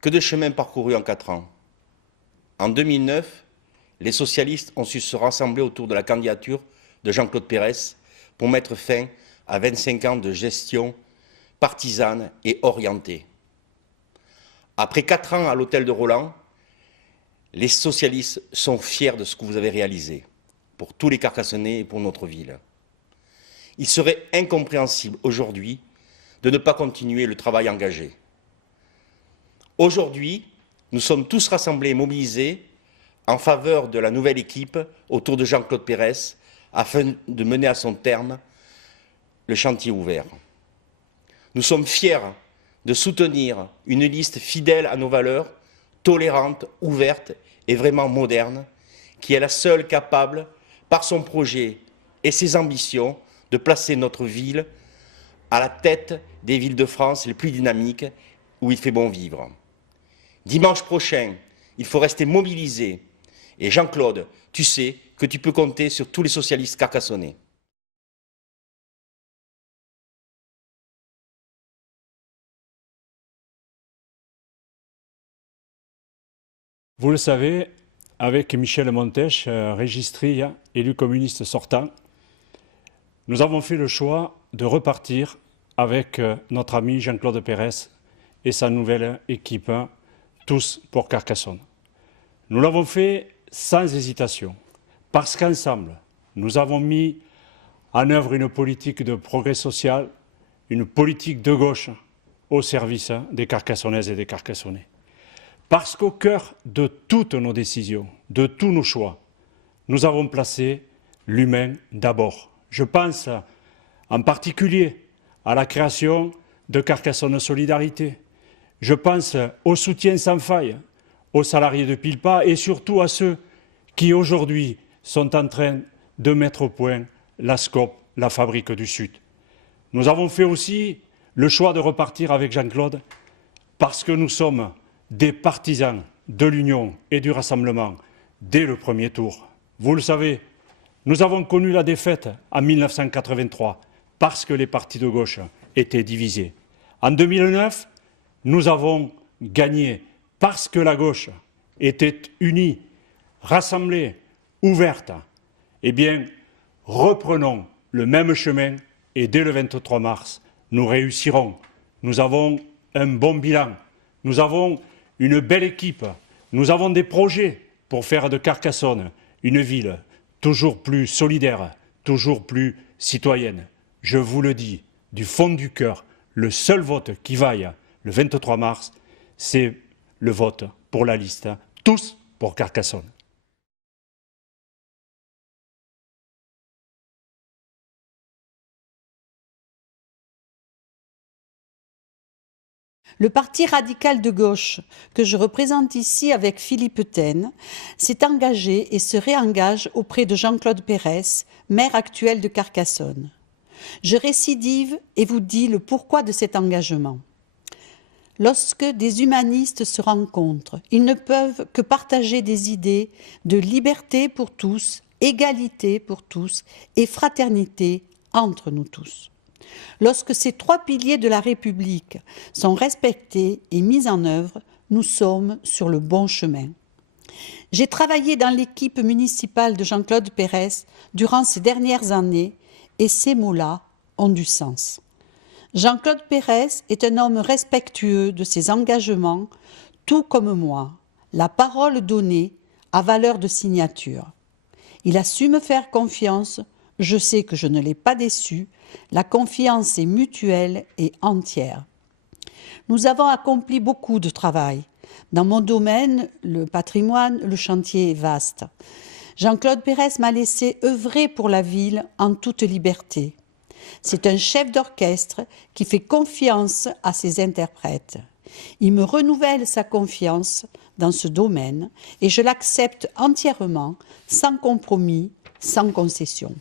Que de chemin parcouru en 4 ans. En 2009, les socialistes ont su se rassembler autour de la candidature de Jean-Claude Pérez pour mettre fin à 25 ans de gestion partisane et orientée. Après 4 ans à l'hôtel de Roland, les socialistes sont fiers de ce que vous avez réalisé pour tous les Carcassonnais et pour notre ville. Il serait incompréhensible aujourd'hui de ne pas continuer le travail engagé. Aujourd'hui, nous sommes tous rassemblés et mobilisés en faveur de la nouvelle équipe autour de Jean-Claude Pérez afin de mener à son terme le chantier ouvert. Nous sommes fiers de soutenir une liste fidèle à nos valeurs, tolérante, ouverte et vraiment moderne, qui est la seule capable, par son projet et ses ambitions, de placer notre ville à la tête des villes de France les plus dynamiques où il fait bon vivre. Dimanche prochain, il faut rester mobilisé. Et Jean-Claude, tu sais que tu peux compter sur tous les socialistes carcassonnais. Vous le savez, avec Michel Montèche, Régis Trille, élu communiste sortant, nous avons fait le choix de repartir avec notre ami Jean-Claude Pérez et sa nouvelle équipe, Tous pour Carcassonne. Nous l'avons fait sans hésitation, parce qu'ensemble, nous avons mis en œuvre une politique de progrès social, une politique de gauche au service des Carcassonnaises et des Carcassonnais. Parce qu'au cœur de toutes nos décisions, de tous nos choix, nous avons placé l'humain d'abord. Je pense en particulier à la création de Carcassonne Solidarité. Je pense au soutien sans faille aux salariés de Pilpa et surtout à ceux qui aujourd'hui sont en train de mettre au point la SCOP, la fabrique du Sud. Nous avons fait aussi le choix de repartir avec Jean-Claude parce que nous sommes des partisans de l'union et du rassemblement dès le premier tour. Vous le savez, nous avons connu la défaite en 1983 parce que les partis de gauche étaient divisés. En 2009, nous avons gagné parce que la gauche était unie, rassemblée, ouverte. Eh bien, reprenons le même chemin et dès le 23 mars, nous réussirons. Nous avons un bon bilan. Nous avons une belle équipe. Nous avons des projets pour faire de Carcassonne une ville toujours plus solidaire, toujours plus citoyenne. Je vous le dis, du fond du cœur, le seul vote qui vaille le 23 mars, c'est le vote pour la liste Tous pour Carcassonne. Le Parti radical de gauche, que je représente ici avec Philippe Taine, s'est engagé et se réengage auprès de Jean-Claude Pérez, maire actuel de Carcassonne. Je récidive et vous dis le pourquoi de cet engagement. Lorsque des humanistes se rencontrent, ils ne peuvent que partager des idées de liberté pour tous, égalité pour tous et fraternité entre nous tous. Lorsque ces 3 piliers de la République sont respectés et mis en œuvre, nous sommes sur le bon chemin. J'ai travaillé dans l'équipe municipale de Jean-Claude Pérez durant ces dernières années et ces mots-là ont du sens. Jean-Claude Pérez est un homme respectueux de ses engagements, tout comme moi. La parole donnée a valeur de signature. Il a su me faire confiance, je sais que je ne l'ai pas déçu, la confiance est mutuelle et entière. Nous avons accompli beaucoup de travail. Dans mon domaine, le patrimoine, le chantier est vaste. Jean-Claude Pérez m'a laissé œuvrer pour la ville en toute liberté. C'est un chef d'orchestre qui fait confiance à ses interprètes. Il me renouvelle sa confiance dans ce domaine et je l'accepte entièrement, sans compromis, sans concession.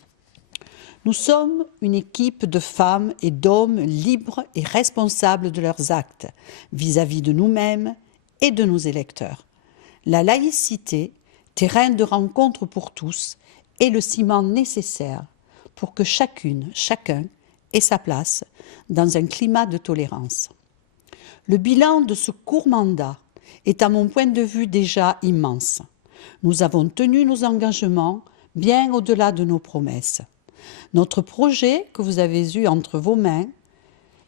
Nous sommes une équipe de femmes et d'hommes libres et responsables de leurs actes vis-à-vis de nous-mêmes et de nos électeurs. La laïcité, terrain de rencontre pour tous, est le ciment nécessaire pour que chacune, chacun ait sa place dans un climat de tolérance. Le bilan de ce court mandat est à mon point de vue déjà immense. Nous avons tenu nos engagements bien au-delà de nos promesses. Notre projet que vous avez eu entre vos mains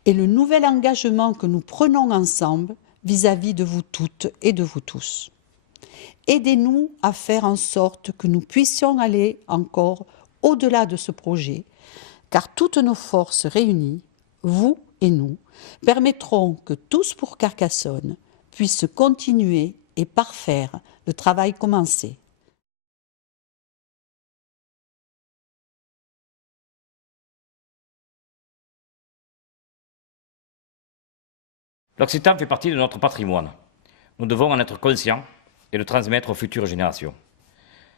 est le nouvel engagement que nous prenons ensemble vis-à-vis de vous toutes et de vous tous. Aidez-nous à faire en sorte que nous puissions aller encore au-delà de ce projet, car toutes nos forces réunies, vous et nous, permettront que Tous pour Carcassonne puisse continuer et parfaire le travail commencé. L'Occitan fait partie de notre patrimoine. Nous devons en être conscients et le transmettre aux futures générations.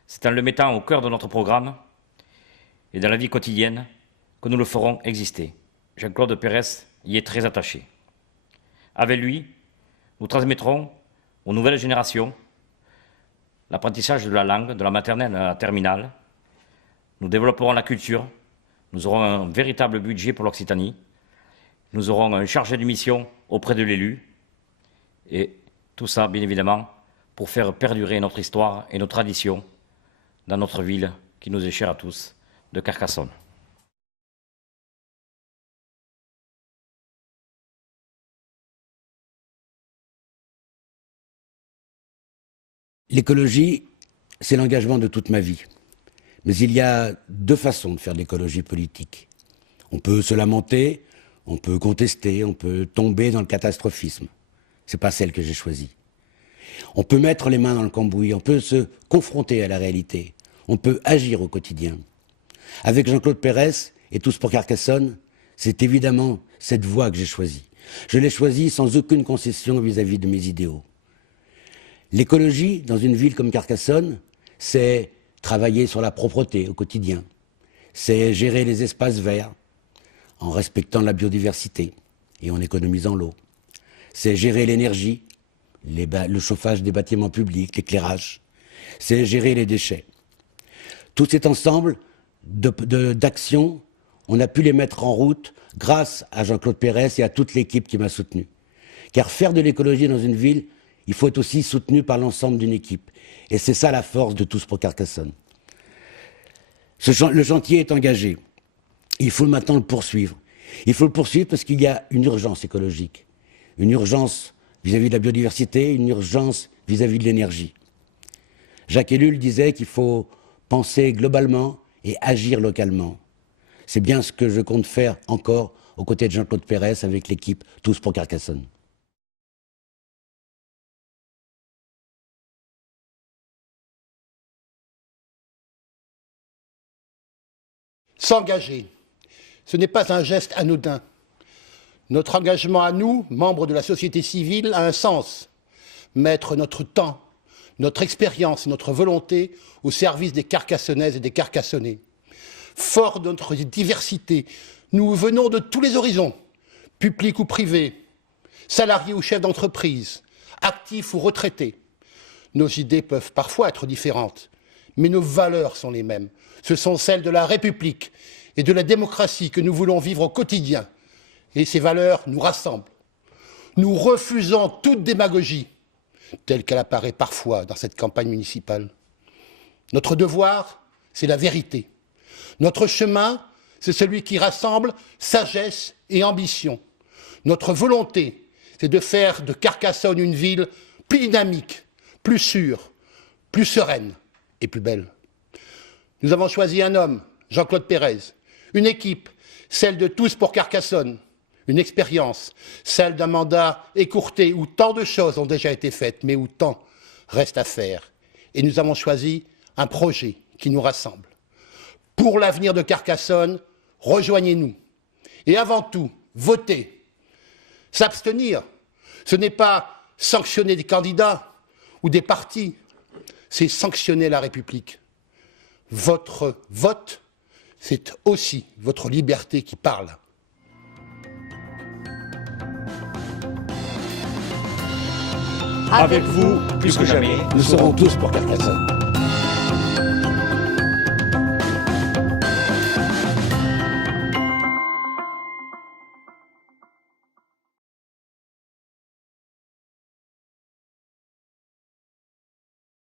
C'est en le mettant au cœur de notre programme et dans la vie quotidienne que nous le ferons exister. Jean-Claude Pérez y est très attaché. Avec lui, nous transmettrons aux nouvelles générations l'apprentissage de la langue, de la maternelle à la terminale. Nous développerons la culture. Nous aurons un véritable budget pour l'Occitanie. Nous aurons un chargé de mission auprès de l'élu. Et tout ça, bien évidemment, pour faire perdurer notre histoire et nos traditions dans notre ville qui nous est chère à tous, de Carcassonne. L'écologie, c'est l'engagement de toute ma vie. Mais il y a deux façons de faire de l'écologie politique. On peut se lamenter, on peut contester, on peut tomber dans le catastrophisme. C'est pas celle que j'ai choisie. On peut mettre les mains dans le cambouis, on peut se confronter à la réalité, on peut agir au quotidien. Avec Jean-Claude Pérez et Tous pour Carcassonne, c'est évidemment cette voie que j'ai choisie. Je l'ai choisie sans aucune concession vis-à-vis de mes idéaux. L'écologie, dans une ville comme Carcassonne, c'est travailler sur la propreté au quotidien. C'est gérer les espaces verts en respectant la biodiversité et en économisant l'eau. C'est gérer l'énergie, le chauffage des bâtiments publics, l'éclairage. C'est gérer les déchets. Tout cet ensemble d'actions, on a pu les mettre en route grâce à Jean-Claude Pérez et à toute l'équipe qui m'a soutenu. Car faire de l'écologie dans une ville, il faut être aussi soutenu par l'ensemble d'une équipe. Et c'est ça la force de Tous pour Carcassonne. Le chantier est engagé. Il faut maintenant le poursuivre. Il faut le poursuivre parce qu'il y a une urgence écologique. Une urgence vis-à-vis de la biodiversité, une urgence vis-à-vis de l'énergie. Jacques Ellul disait qu'il faut penser globalement et agir localement. C'est bien ce que je compte faire encore aux côtés de Jean-Claude Pérez avec l'équipe Tous pour Carcassonne. S'engager, ce n'est pas un geste anodin. Notre engagement à nous, membres de la société civile, a un sens. Mettre notre temps, notre expérience et notre volonté au service des Carcassonnaises et des Carcassonnais. Fort de notre diversité, nous venons de tous les horizons, publics ou privés, salariés ou chefs d'entreprise, actifs ou retraités. Nos idées peuvent parfois être différentes, mais nos valeurs sont les mêmes. Ce sont celles de la République et de la démocratie que nous voulons vivre au quotidien. Et ces valeurs nous rassemblent. Nous refusons toute démagogie, telle qu'elle apparaît parfois dans cette campagne municipale. Notre devoir, c'est la vérité. Notre chemin, c'est celui qui rassemble sagesse et ambition. Notre volonté, c'est de faire de Carcassonne une ville plus dynamique, plus sûre, plus sereine et plus belle. Nous avons choisi un homme, Jean-Claude Pérez, une équipe, celle de Tous pour Carcassonne, une expérience, celle d'un mandat écourté où tant de choses ont déjà été faites, mais où tant reste à faire. Et nous avons choisi un projet qui nous rassemble. Pour l'avenir de Carcassonne, rejoignez-nous. Et avant tout, votez. S'abstenir, ce n'est pas sanctionner des candidats ou des partis, c'est sanctionner la République. Votre vote, c'est aussi votre liberté qui parle. Avec vous, Plus que jamais, Nous serons tous pour Carcassonne.